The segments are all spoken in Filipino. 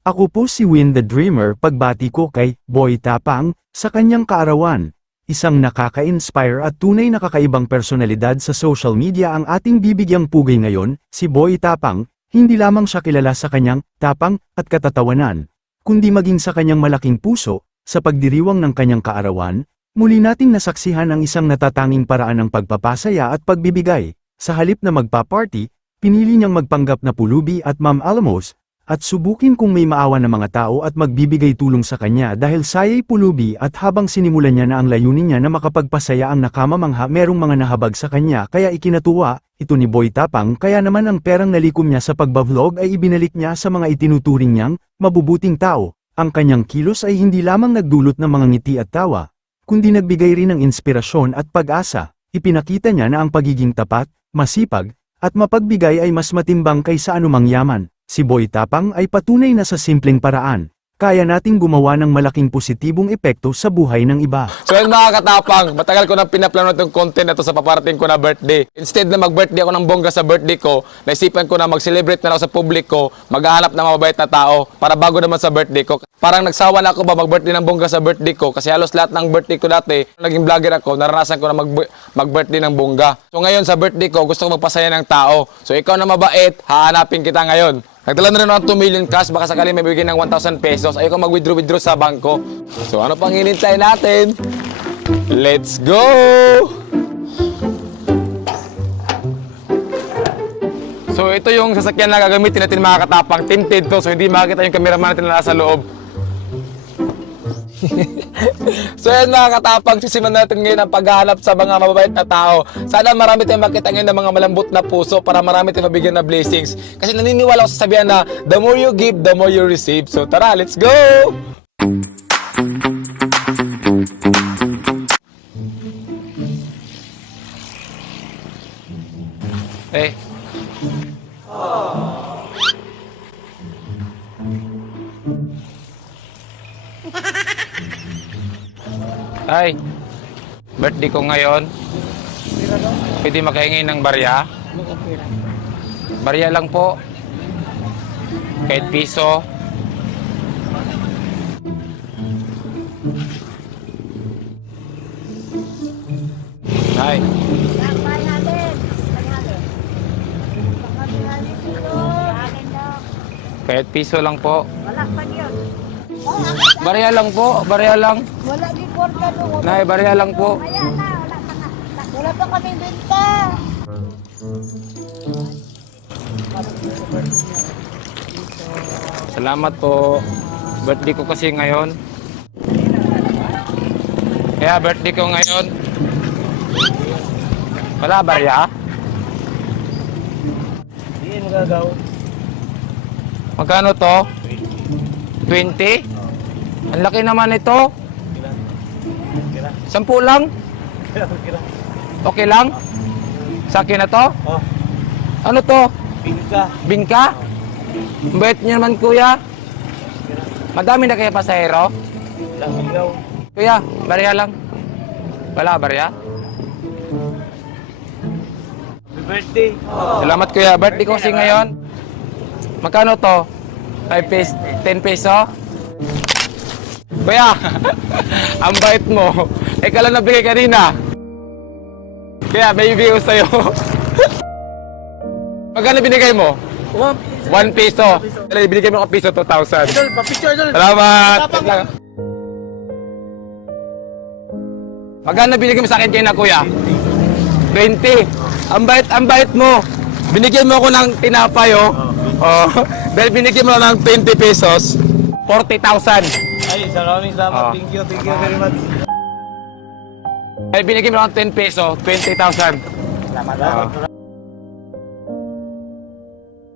Ako po si Win the Dreamer, pagbati ko kay Boy Tapang sa kanyang kaarawan. Isang nakaka-inspire at tunay na kakaibang personalidad sa social media ang ating bibigyang pugay ngayon, si Boy Tapang. Hindi lamang siya kilala sa kanyang tapang at katatawanan, kundi maging sa kanyang malaking puso, sa pagdiriwang ng kanyang kaarawan. Muli nating nasaksihan ang isang natatanging paraan ng pagpapasaya at pagbibigay. Sa halip na magpa-party, pinili niyang magpanggap na pulubi at Ma'am Alamos, at subukin kung may maawa na mga tao at magbibigay tulong sa kanya dahil saya'y pulubi. At habang sinimulan niya na ang layunin niya na makapagpasaya ang nakamamangha, merong mga nahabag sa kanya kaya ikinatuwa ito ni Boy Tapang, kaya naman ang perang nalikom niya sa pagba-vlog ay ibinalik niya sa mga itinuturing niyang mabubuting tao. Ang kanyang kilos ay hindi lamang nagdulot ng mga ngiti at tawa, kundi nagbigay rin ng inspirasyon at pag-asa. Ipinakita niya na ang pagiging tapat, masipag, at mapagbigay ay mas matimbang kaysa anumang yaman. Si Boy Tapang ay patunay na sa simpleng paraan, kaya nating gumawa ng malaking positibong epekto sa buhay ng iba. So yun mga katapang, matagal ko nang pinaplano itong content na to sa paparating ko na birthday. Instead na mag-birthday ako ng bongga sa birthday ko, naisipan ko na mag-celebrate na ako sa publiko, maghahanap ng mababait na tao para bago naman sa birthday ko. Parang nagsawa na ako ba mag-birthday ng bongga sa birthday ko kasi halos lahat ng birthday ko dati, naging vlogger ako, naranasan ko na mag-birthday ng bongga. So ngayon sa birthday ko, gusto ko magpasaya ng tao. So ikaw na mabait, hahanapin kita ngayon. Nagdala na rin ako ng 2 million cash, baka sakali may bigyan ng 1,000 pesos. Ayoko mag-withdraw sa bangko. So ano pang hinintay natin? Let's go! So ito yung sasakyan na gagamitin natin mga katapang. Tinted to, so hindi makita yung cameraman natin na nasa loob. So yan mga katapang, sisimulan natin ngayon ang paghahanap sa mga mababait na tao. Sana marami tayong makita ngayon ng mga malambot na puso para marami tayong mabigyan na blessings. Kasi naniniwala ako sa sabihan na the more you give, the more you receive. So tara, let's go! Eh. Ay, birthday ko ngayon. Pwede makahingi ng barya? Barya lang po. Kahit piso. Ay. Kahit piso lang po. Wala pa yun. Barya lang po, barya lang. Wala di porta doon. Nay, barya lang po. Kaya na, wala pa nga. Wala pa kami benta. Salamat po. Birthday ko kasi ngayon. Kaya birthday ko ngayon. Wala barya? Hindi magagaw. Magkano to? 20? Ang laki naman ito. 10 lang? Okay lang? Sa akin na to? Oh, Ano to? bingka. Bingka? Ang bait niyo naman kuya. Madami na kaya pasahero? Lang ikaw. Kuya, barya lang. Wala barya? Happy birthday. Salamat kuya. Birthday ko kasi ngayon. Magkano to? 5 pesos? 10 peso? Kuya, ang bait mo. Ikaw lang nabigay kanina. Kaya may ibigay ko sa'yo. Magkano binigay mo? 1 peso. Binigay mo ako piso, 2,000. Idol, pa-picture idol. Salamat. Magkano binigay mo sa akin kaya kuya? 20. Ang bait mo. Binigyan mo ako ng tinapay, oh. Oh. Dahil binigyan mo ng 20 pesos, 40,000. Ay, maraming salamat. Oh. Thank you very much. Dahil binigyan mo ng 10 peso, 20,000.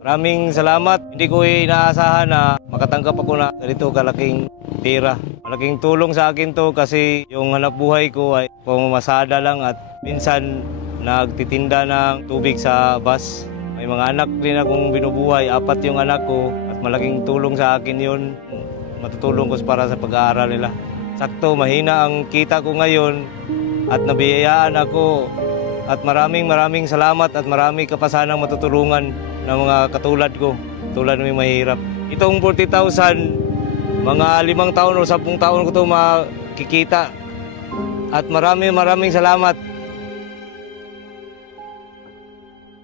Maraming salamat. Hindi ko inaasahan na makatanggap ako na ganito kalaking tira. Malaking tulong sa akin to kasi yung hanap buhay ko ay pamamasada lang at minsan nagtitinda ng tubig sa bus. May mga anak din akong binubuhay, 4 yung anak ko at malaking tulong sa akin yun. Matutulong ko para sa pag-aaral nila. Sakto, mahina ang kita ko ngayon at nabiyayaan ako at maraming salamat at marami ka pa sanang matutulungan ng mga katulad ko, tulad ng mahirap. Itong 40,000, mga 5 taon o 10 taon ko ito makikita. At maraming salamat.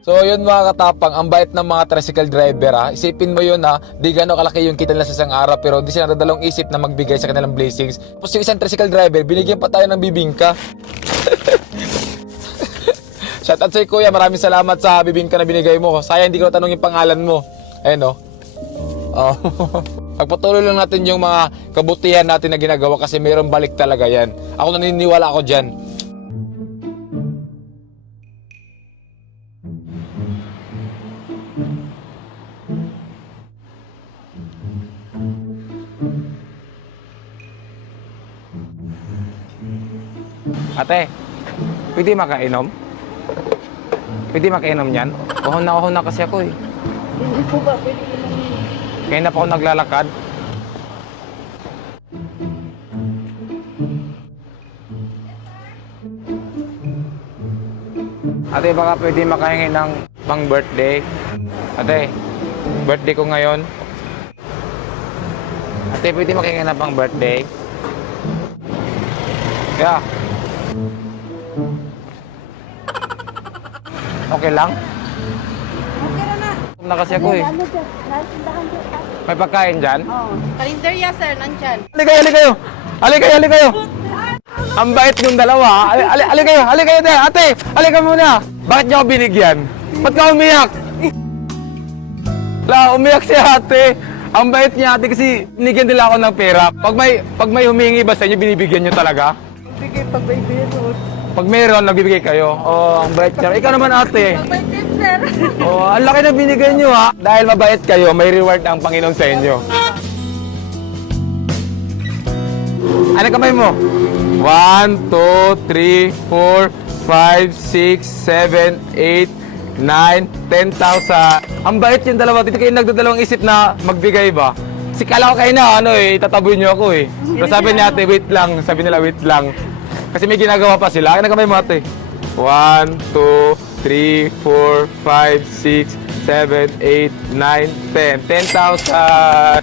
So yun mga katapang, ang bait ng mga tricycle driver ha. Isipin mo yun ha, di gano'ng kalaki yung kita nila sa isang araw pero di sila nadalawang isip na magbigay sa kanilang blessings. Tapos yung isang tricycle driver, binigyan pa tayo ng bibingka. Shoutout sa kuya, maraming salamat sa bibingka na binigay mo. Sayang hindi ko natanong yung pangalan mo. Ayun o. Oh. Pagpatuloy lang natin yung mga kabutihan natin na ginagawa kasi mayroong balik talaga yan. Ako naniniwala ako dyan. Ate, pwede makainom? Pwede makainom yan? Uhon na kasi ako eh. Hindi po ba pwede inumin? Kaya na pa ako naglalakad. Ate, baka pwede makahingi ng pang birthday? Ate, birthday ko ngayon. Ate, pwede makahingi ng pang birthday? Kaya. Okay lang? Okay na. Na kasi ako eh. Ano dyan? Nasindahan dyan. May pagkain dyan? Oo. Karinderya sir, nandyan. Ali kayo. Ang bait yung dalawa. Ali kayo, ate. Ali ka muna. Bakit niyo ako binigyan? Ba't ka umiyak? Umiyak si ate. Ang bait niya ate kasi binigyan nila ako ng pera. Pag may humingi ba sa inyo, binibigyan niyo talaga? Bigay pag may meron. Pag meron, nagbibigay kayo. Oh, ang bait niya. Ikaw naman ate. May tip sir. Oh, ang laki na binigay niyo ha. Dahil mabait kayo, may reward ang Panginoon sa inyo. Ano kamay mo? 1, 2, 3, 4, 5, 6, 7, 8, 9, 10,000. Ang bait yung dalawa. Dito kayo nagdadalawang isip na magbigay ba? Kasi kala ko kayo na, itataboy niyo ako eh. Pero sabi ni ate, wait lang. Sabi nila, wait lang. Kasi may ginagawa pa sila. Ano kamay mo ate? 1, 2, 3, 4, 5, 6, 7, 8, 9, 10. 10,000!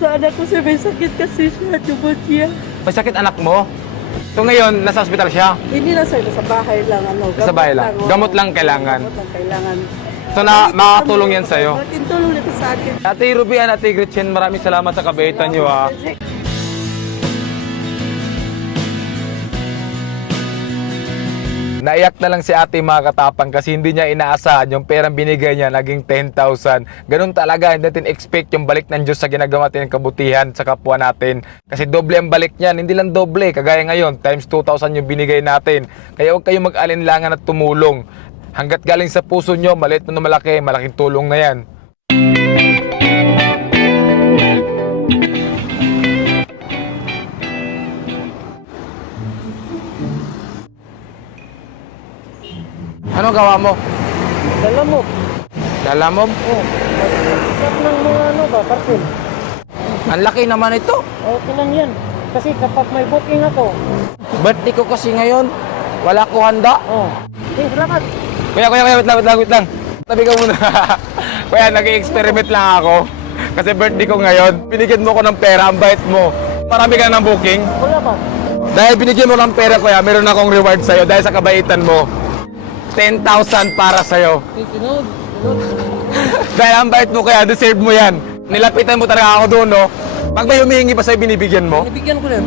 Sa anak ko siya may sakit kasi siya, tubod niya. May sakit anak mo? So ngayon, nasa ospital siya? Hindi na sir, sa bahay lang. Sa bahay lang? Gamot lang kailangan? Gamot lang kailangan. So makakatulong yan sa'yo? Malaking tulong nito sa akin. Ate Rubian, Ate Gretchen, maraming salamat sa kabaitan niyo ha. Naiyak na lang si ate mga katapang kasi hindi niya inaasahan yung perang binigay niya naging 10,000. Ganun talaga, hindi natin expect yung balik ng Diyos sa ginagawa natin ng kabutihan sa kapwa natin. Kasi doble ang balik niyan, hindi lang doble, kagaya ngayon, times 2,000 yung binigay natin. Kaya huwag kayong mag-alinlangan at tumulong. Hanggat galing sa puso nyo, maliit mo na malaki, malaking tulong na yan. Ano gawa mo? Dalamog. Dalamog? Oo. Masarap ng mga parfum. Ang laki naman ito. Okay lang yan. Kasi kapag may booking ako, Birthday ko kasi ngayon. Wala ko handa. salamat. Kuya, wait lang. Tabi ka muna. Kuya, nag-experiment lang ako. Kasi birthday ko ngayon. Binigyan mo ko ng pera, ang bait mo. Marami ka ng booking. Wala ba? Dahil binigyan mo ng pera, kuya, meron akong reward sa'yo dahil sa kabaitan mo. 10,000 para sa'yo. Dahil ang bait mo kaya, deserve mo yan. Nilapitan mo talaga ako doon, no? Pag may humihingi pa sa'yo, binibigyan mo? Ibigyan ko rin.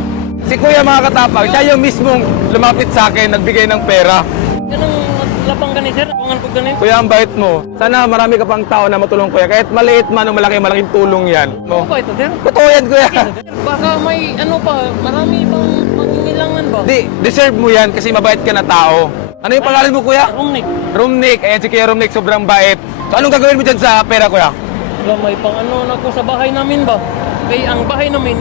Si kuya mga katapang, siya yung mismong lumapit sa akin, nagbigay ng pera. Ganang lapang gani sir, pangan ko gani. Kuya, ang bait mo. Sana marami ka pang tao na matulong kuya. Kahit maliit man o malaking tulong yan. No? Ano ba ito sir? Totoo yan, kuya. Baka may ano pa, marami pang mangingilangan ba? Di, deserve mo yan kasi mabait ka na tao. Ano yung pangalan mo, kuya? Rumnik. Rumnik. Ayan si Kuya Rumnik, sobrang bait. So, anong gagawin mo dyan sa pera, kuya? Wala may pang ano na ko sa bahay namin ba? Kaya ang bahay namin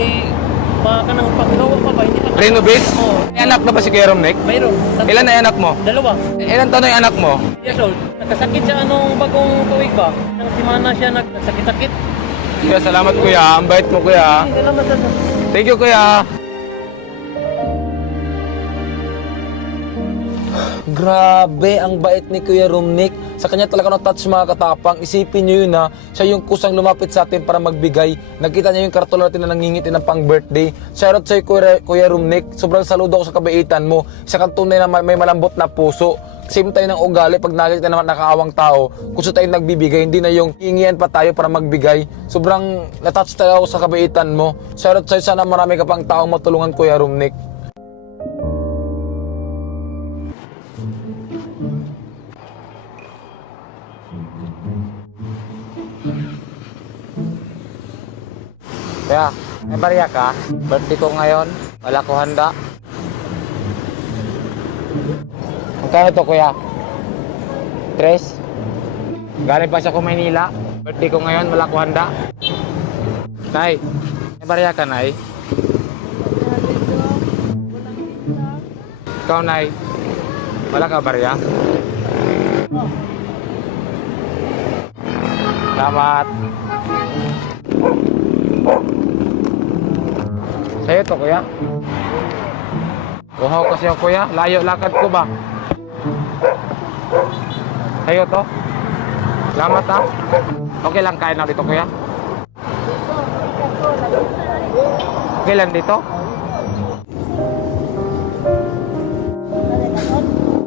baka nang paggawa pa ba? Hindi pa Renovate? Oo. May anak na ba si Kuya Rumnik? Mayroon. Ilan na yung anak mo? Dalawa. Ilan taon na yung anak mo? Years old. Nagkasakit siya anong bagong tuwig ba? Nang simana siya nagsakit-sakit. Kuya, salamat, kuya. Ang bait mo, kuya. Salamat sir. Thank you, kuya. Grabe, ang bait ni Kuya Rumnik. Sa kanya talaga na-touch mga katapang. Isipin nyo yun ha. Siya yung kusang lumapit sa atin para magbigay. Nakita niya yung karton natin na nangingiti ng pang birthday. Shoutout sa'yo Kuya Rumnik. Sobrang saludo ako sa kabaitan mo. Isa kang tunay na may malambot na puso. Same tayo ng ugali pag nakita naman nakaawang tao. Gusto tayong nagbibigay, hindi na yung hingian pa tayo para magbigay. Sobrang na-touch tayo ako sa kabaitan mo. Shoutout sa'yo, sana marami ka pang taong matulungan Kuya Rumnik. Kaya, may barya ka? Birthday ko ngayon. Wala ko handa. Magkano to, kuya? 3? Galing pa siya ko Maynila. Birthday ko ngayon. Wala ko handa. Nay, may barya ka, Nay? Ikaw, Nay? Wala ka barya? Salamat. Sa'yo to, kuya. Uhaw kasi ako, kuya. Layo lakad ko ba? Sa'yo to. Salamat, ha. Okay lang kain na dito, kuya. Okay lang dito.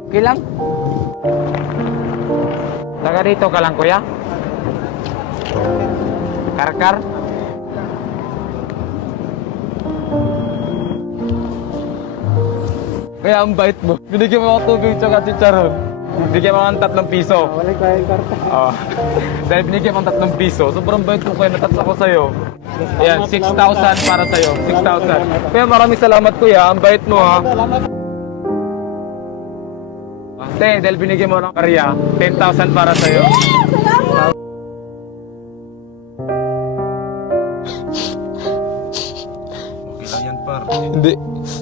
Okay lang. Taga dito ka lang, kuya. Karkar. Kaya ang bait mo. Binigyan mo ako tubig tsaka chicharon. Binigyan mo ako ng 3 piso. Wala kayong karta. Dahil binigyan mo ng 3 piso, sobrang bait mo kaya natats ako sa'yo. Ayan, 6,000 para sa'yo. 6,000. Kaya maraming salamat kuya, ang bait mo ha. Te, dahil binigyan mo ng karya, 10,000 para sa'yo. Hindi,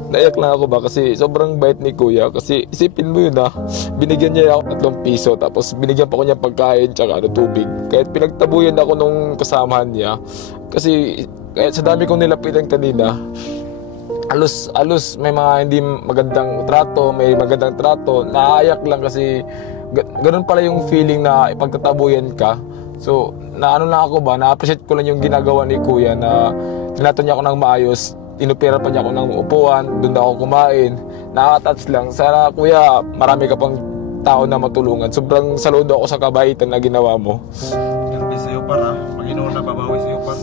naiyak lang ako ba kasi sobrang bait ni kuya. Kasi isipin mo yun ha, binigyan niya ako 3 piso tapos binigyan pa ko niya pagkain tsaka tubig. Kahit pinagtabuyan ako nung kasamahan niya. Kasi kahit sa dami kong nilapitan kanina, alos may mga hindi magandang trato, may magandang trato. Naayak lang kasi ganun pala yung feeling na ipagtatabuyan ka. So, naano lang ako ba, na-appreciate ko lang yung ginagawa ni kuya na tinato niya ako ng maayos. Inopera pa niya ako ng upuan, doon na ako kumain. Nakaka-touch lang. Sana kuya, marami ka pang tao na matulungan. Sobrang saludo ako sa kabaitan na ginawa mo. Yan, sa'yo para. Panginoon na babawi sa'yo para.